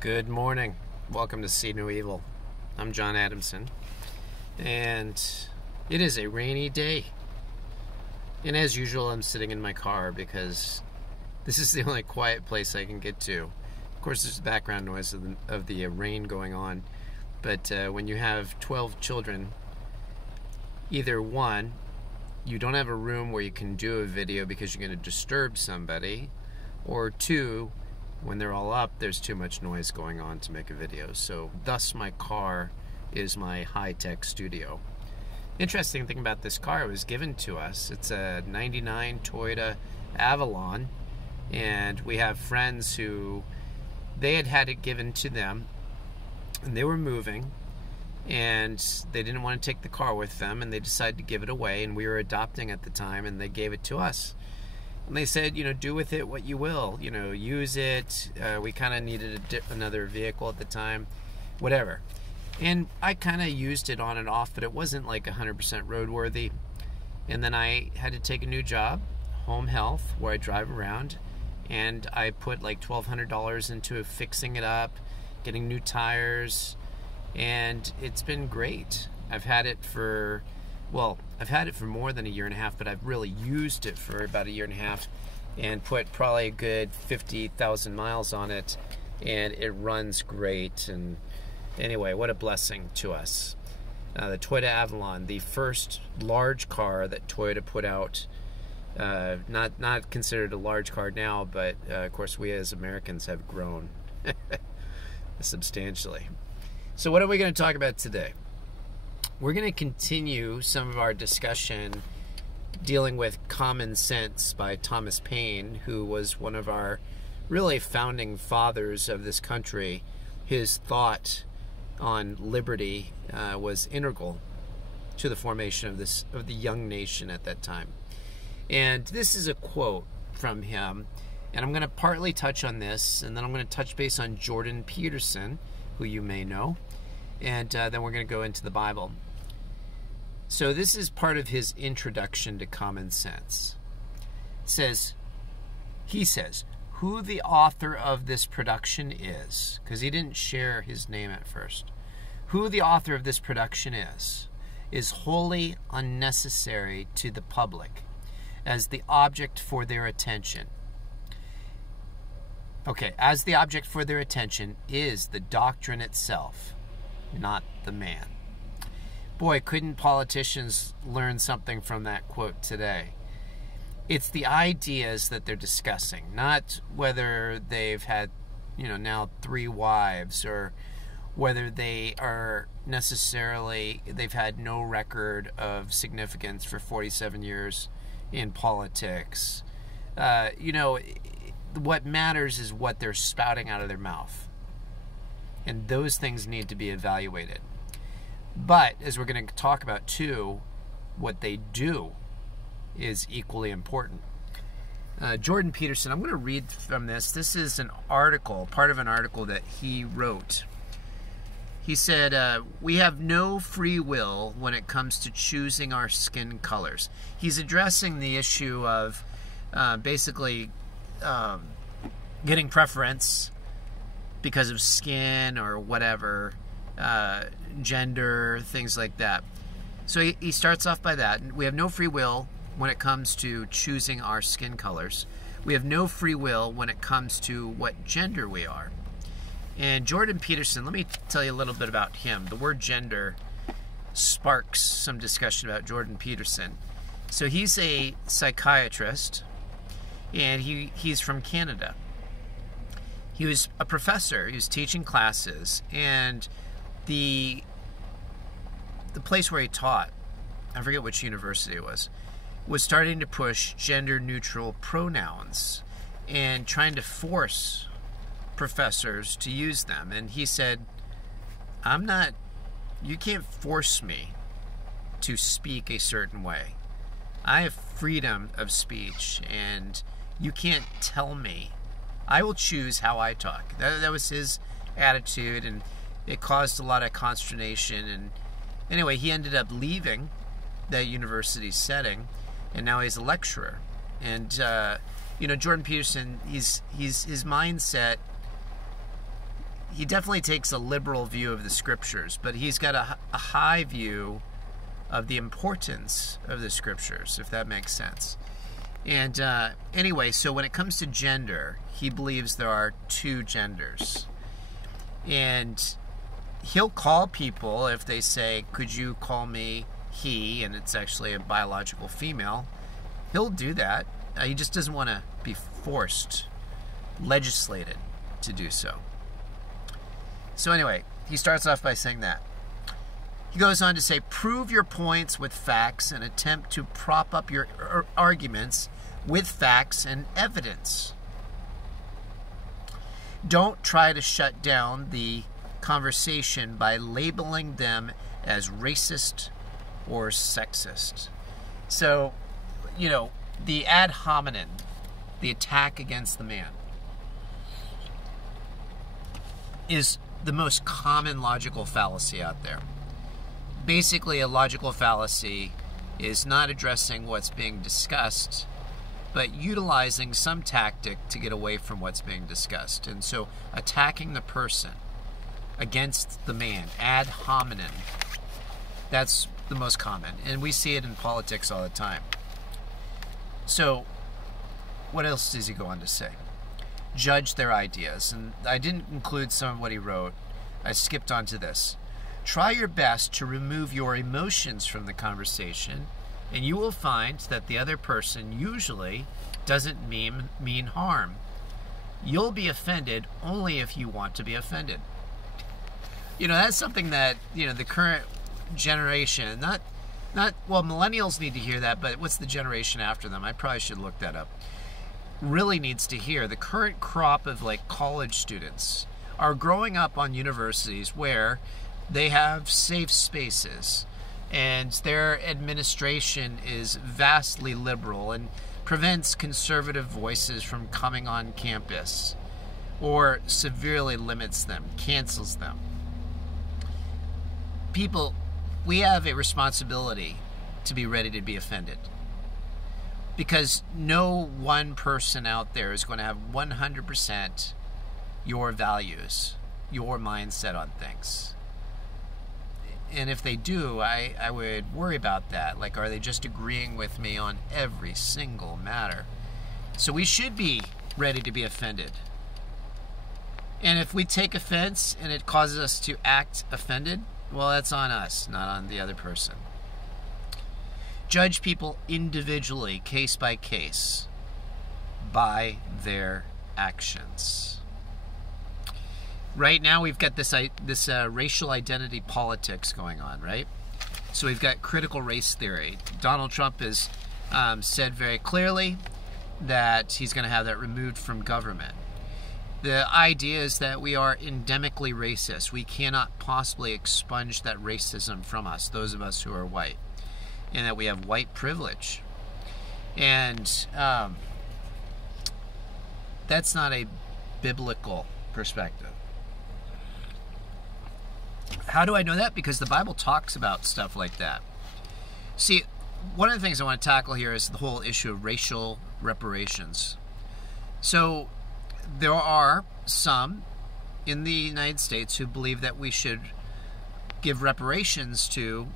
Good morning. Welcome to See No Evil. I'm John Adamson, and it is a rainy day. And as usual, I'm sitting in my car because this is the only quiet place I can get to. Of course, there's background noise of the rain going on, but when you have 12 children, either one, you don't have a room where you can do a video because you're going to disturb somebody, or two, when they're all up, there's too much noise going on to make a video. So thus my car is my high-tech studio. Interesting thing about this car, it was given to us. It's a 99 Toyota Avalon, and we have friends who they had it given to them, and they were moving, and they didn't want to take the car with them, and they decided to give it away, and we were adopting at the time, and they gave it to us. And they said, do with it what you will. Use it. We kind of needed another vehicle at the time. Whatever. And I kind of used it on and off, but it wasn't like 100% roadworthy. And then I had to take a new job, home health, where I drive around. And I put like $1,200 into fixing it up, getting new tires. And it's been great. I've had it for more than a year and a half, but I've really used it for about a year and a half and put probably a good 50,000 miles on it, and it runs great. And anyway, what a blessing to us. The Toyota Avalon, the first large car that Toyota put out, not considered a large car now, but of course we as Americans have grown substantially. So what are we going to talk about today? We're going to continue some of our discussion dealing with Common Sense by Thomas Paine, who was one of our really founding fathers of this country. His thought on liberty was integral to the formation of the young nation at that time. And this is a quote from him, and I'm going to partly touch on this, and then I'm going to touch base on Jordan Peterson, who you may know, and then we're going to go into the Bible. So this is part of his introduction to Common Sense. He says, who the author of this production is, because he didn't share his name at first, who the author of this production is wholly unnecessary to the public as the object for their attention. Okay, as the object for their attention is the doctrine itself, not the man. Boy, couldn't politicians learn something from that quote today. It's the ideas that they're discussing, not whether they've had, now 3 wives, or whether they've had no record of significance for 47 years in politics. What matters is what they're spouting out of their mouth. And those things need to be evaluated. But, as we're going to talk about too, what they do is equally important. Jordan Peterson, I'm going to read from this. This is an article, part of an article that he wrote. He said, we have no free will when it comes to choosing our skin colors. He's addressing the issue of basically getting preference because of skin or whatever, gender, things like that. So he starts off by that. We have no free will when it comes to choosing our skin colors. We have no free will when it comes to what gender we are. And Jordan Peterson, let me tell you a little bit about him. The word gender sparks some discussion about Jordan Peterson. So he's a psychiatrist, and he's from Canada. He was a professor. He was teaching classes, and the place where he taught, I forget which university it was starting to push gender-neutral pronouns and trying to force professors to use them. And he said, you can't force me to speak a certain way. I have freedom of speech, and you can't tell me. I will choose how I talk. That was his attitude, and it caused a lot of consternation. And anyway, he ended up leaving that university setting, and now he's a lecturer. And Jordan Peterson, his mindset he definitely takes a liberal view of the scriptures, but he's got a high view of the importance of the scriptures, if that makes sense. And anyway, so when it comes to gender, he believes there are two genders. And he'll call people if they say, could you call me he, and it's actually a biological female. He'll do that. He just doesn't want to be forced, legislated to do so. So anyway, he starts off by saying that. He goes on to say, prove your points with facts and attempt to prop up your arguments with facts and evidence. Don't try to shut down the conversation by labeling them as racist or sexist. So, you know, the ad hominem, the attack against the man, is the most common logical fallacy out there. Basically, a logical fallacy is not addressing what's being discussed, but utilizing some tactic to get away from what's being discussed. And so attacking the person against the man, ad hominem, that's the most common. And we see it in politics all the time. So what else does he go on to say? Judge their ideas. And I didn't include some of what he wrote. I skipped on to this. Try your best to remove your emotions from the conversation, and you will find that the other person usually doesn't mean harm. You'll be offended only if you want to be offended. You know, that's something that, you know, the current generation, well, millennials need to hear that, but what's the generation after them? I probably should look that up. Really needs to hear. The current crop of like college students are growing up on universities where they have safe spaces and their administration is vastly liberal and prevents conservative voices from coming on campus or severely limits them, cancels them. People, we have a responsibility to be ready to be offended, because no one person out there is going to have 100% your values, your mindset on things. And if they do, I would worry about that. Like, are they just agreeing with me on every single matter? So we should be ready to be offended. And if we take offense and it causes us to act offended, well, that's on us, not on the other person. Judge people individually, case by case, by their actions. Right now we've got this racial identity politics going on, right? So we've got critical race theory. Donald Trump has said very clearly that he's going to have that removed from government. The idea is that we are endemically racist. We cannot possibly expunge that racism from us, those of us who are white, and that we have white privilege. And that's not a biblical perspective. How do I know that? Because the Bible talks about stuff like that. See, one of the things I want to tackle here is the whole issue of racial reparations. So there are some in the United States who believe that we should give reparations to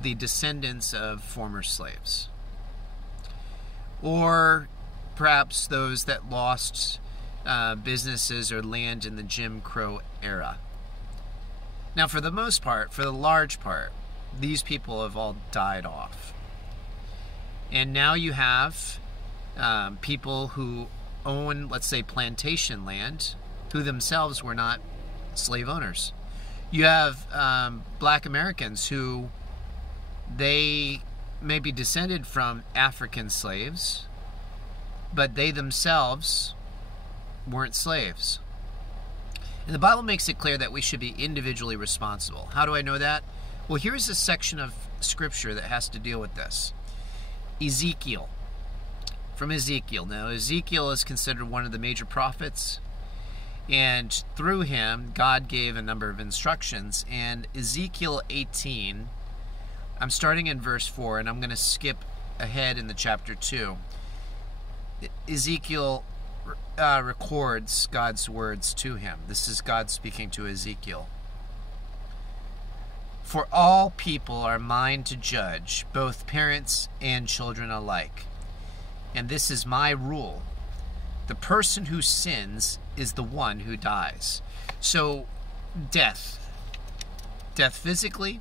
the descendants of former slaves, or perhaps those that lost businesses or land in the Jim Crow era. Now, for the most part, for the large part, these people have all died off. And now you have people who own, let's say, plantation land, who themselves were not slave owners. You have black Americans who, they may be descended from African slaves, but they themselves weren't slaves. And the Bible makes it clear that we should be individually responsible. How do I know that? Well, here's a section of Scripture that has to deal with this. Ezekiel. From Ezekiel. Now, Ezekiel is considered one of the major prophets, and through him, God gave a number of instructions. And Ezekiel 18, I'm starting in verse 4, and I'm going to skip ahead in the chapter 2. Ezekiel records God's words to him. This is God speaking to Ezekiel. For all people are mine to judge, both parents and children alike. And this is my rule. The person who sins is the one who dies. So, death. Death physically,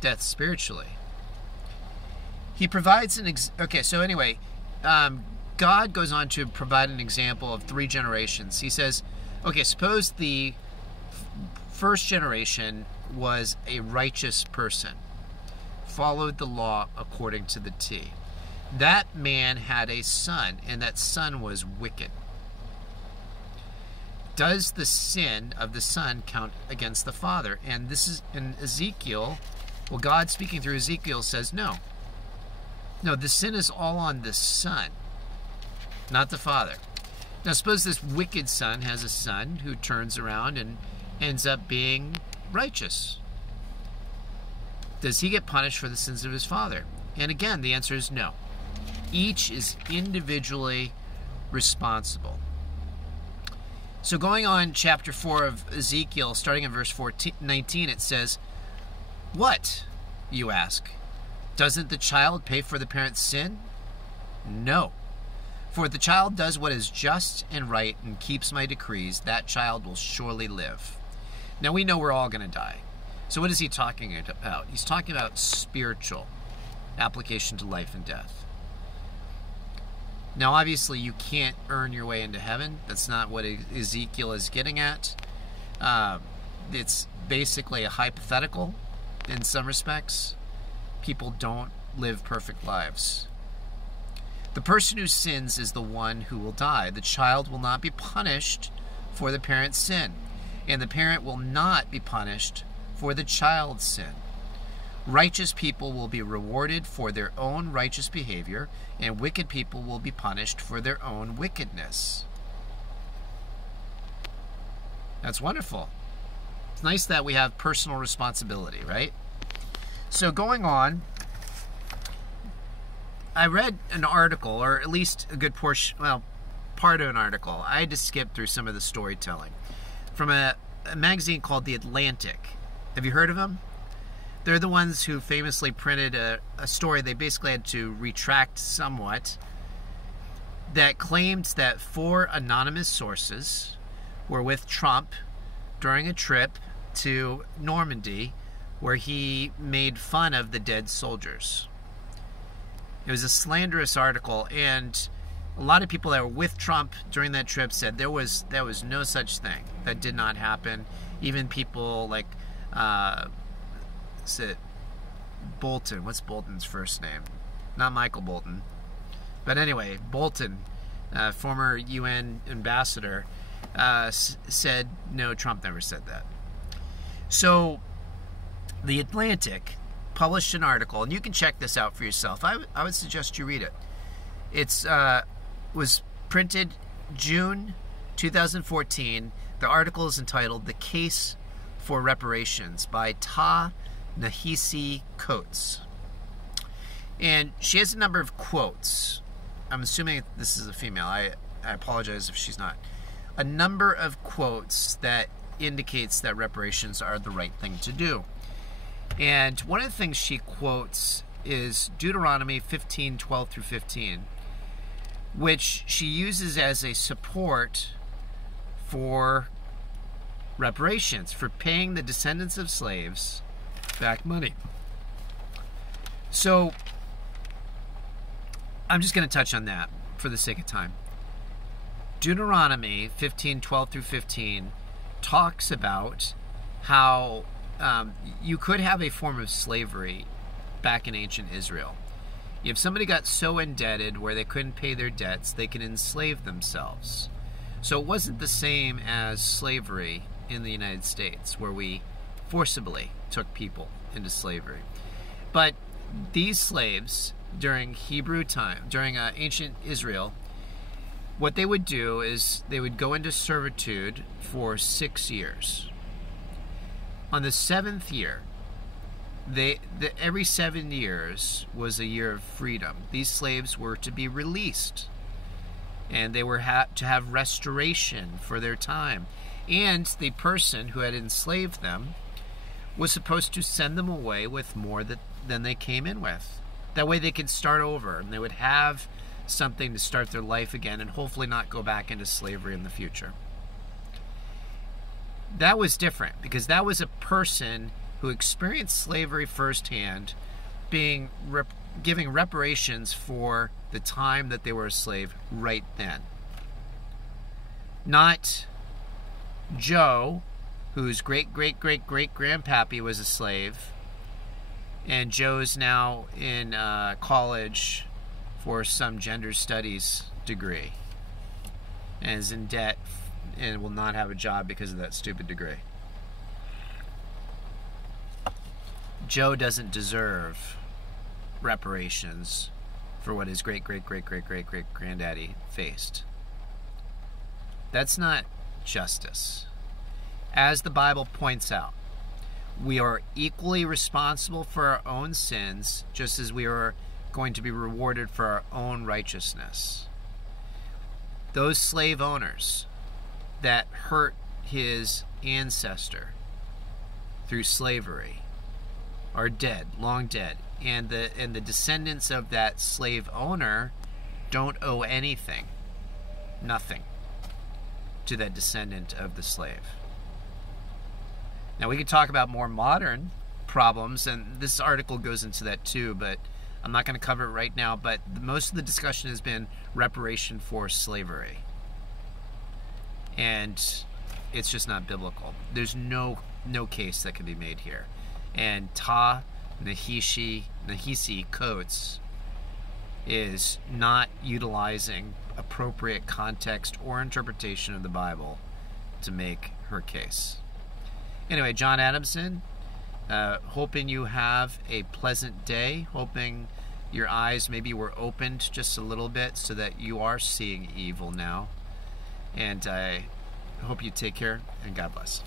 death spiritually. He provides God goes on to provide an example of 3 generations. He says, okay, suppose the first generation was a righteous person, followed the law according to the T. That man had a son, and that son was wicked. Does the sin of the son count against the father? And this is in Ezekiel. Well, God speaking through Ezekiel says no. No, the sin is all on the son, not the father. Now, suppose this wicked son has a son who turns around and ends up being righteous. Does he get punished for the sins of his father? And again, the answer is no. Each is individually responsible. So going on chapter 4 of Ezekiel, starting in verse 19, it says, "What?" you ask. "Doesn't the child pay for the parent's sin? No. For if the child does what is just and right and keeps my decrees, that child will surely live." Now we know we're all going to die. So what is he talking about? He's talking about spiritual application to life and death. Now obviously you can't earn your way into heaven. That's not what Ezekiel is getting at. It's basically a hypothetical in some respects. People don't live perfect lives. The person who sins is the one who will die. The child will not be punished for the parent's sin, and the parent will not be punished for the child's sin. Righteous people will be rewarded for their own righteous behavior, and wicked people will be punished for their own wickedness. That's wonderful. It's nice that we have personal responsibility, right? So going on, I read an article, or at least a good portion, well, part of an article. I had to skip through some of the storytelling from a magazine called The Atlantic. Have you heard of them? They're the ones who famously printed a story they basically had to retract somewhat, that claimed that 4 anonymous sources were with Trump during a trip to Normandy where he made fun of the dead soldiers. It was a slanderous article, and a lot of people that were with Trump during that trip said there was no such thing. That did not happen. Even people like Bolton. What's Bolton's first name? Not Michael Bolton. But anyway, Bolton, former UN ambassador, said, no, Trump never said that. So, The Atlantic published an article, and you can check this out for yourself. I would suggest you read it. It's was printed June 2014. The article is entitled "The Case for Reparations" by Ta-Nehisi Coates. And she has a number of quotes. I'm assuming this is a female. I apologize if she's not. A number of quotes that indicates that reparations are the right thing to do. And one of the things she quotes is Deuteronomy 15:12 through 15, which she uses as a support for reparations, for paying the descendants of slaves back money. So I'm just going to touch on that for the sake of time. Deuteronomy 15:12 through 15 talks about how you could have a form of slavery back in ancient Israel. If somebody got so indebted where they couldn't pay their debts, they could enslave themselves. So it wasn't the same as slavery in the United States, where we forcibly took people into slavery. But these slaves, during Hebrew time, during ancient Israel, what they would do is they would go into servitude for 6 years. On the 7th year, every 7 years was a year of freedom. These slaves were to be released. and they were to have restoration for their time. And the person who had enslaved them was supposed to send them away with more than they came in with. That way they could start over, and they would have something to start their life again and hopefully not go back into slavery in the future. That was different because that was a person who experienced slavery firsthand, giving reparations for the time that they were a slave right then. Not Joe, whose great-great-great-great-grandpappy was a slave, and Joe's now in college for some gender studies degree and is in debt and will not have a job because of that stupid degree. Joe doesn't deserve reparations for what his great-great-great-great-great-great-granddaddy faced. That's not justice. As the Bible points out, we are equally responsible for our own sins, just as we are going to be rewarded for our own righteousness. Those slave owners that hurt his ancestor through slavery are dead, long dead, and the descendants of that slave owner don't owe anything, nothing, to that descendant of the slave. Now we could talk about more modern problems, and this article goes into that too, but I'm not going to cover it right now. But most of the discussion has been reparation for slavery, and it's just not biblical. There's no case that can be made here. And Ta-Nehisi Coates is not utilizing appropriate context or interpretation of the Bible to make her case. Anyway, John Adamson, hoping you have a pleasant day, hoping your eyes maybe were opened just a little bit so that you are seeing evil now. And I hope you take care, and God bless.